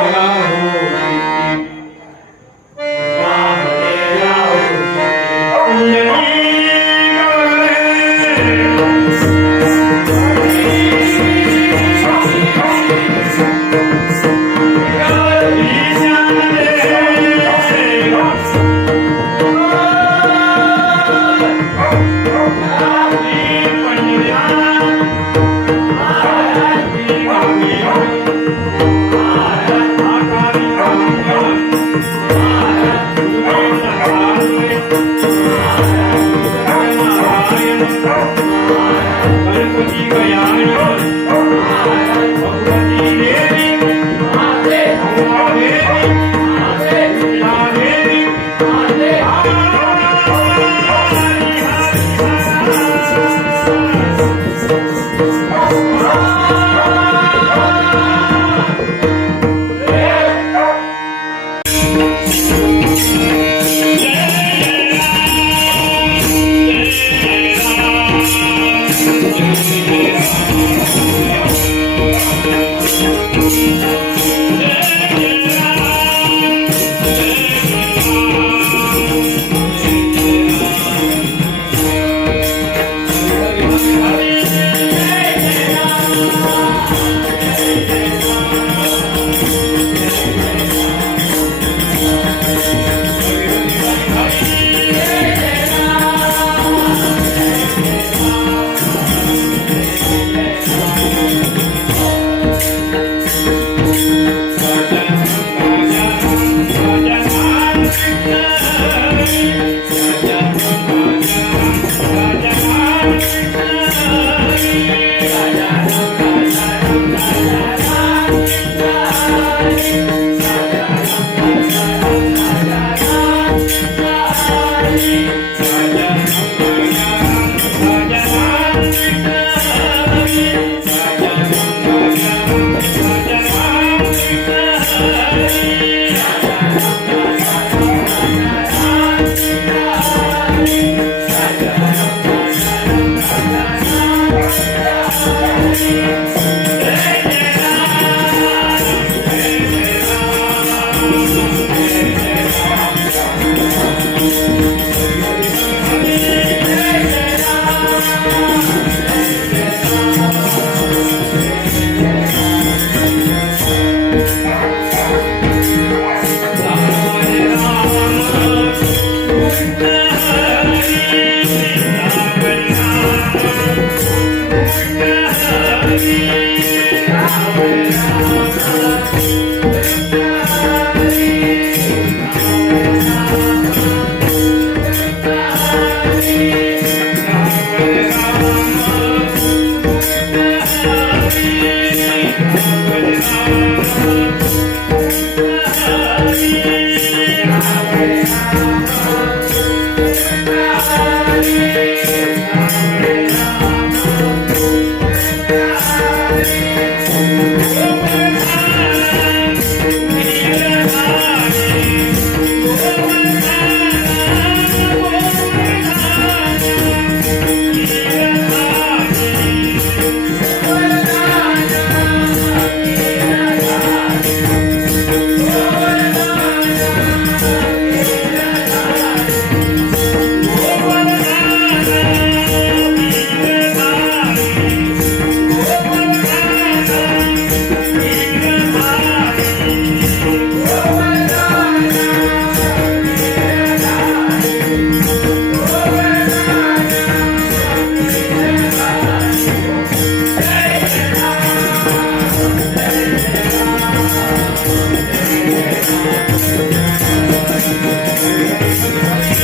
願 Bye.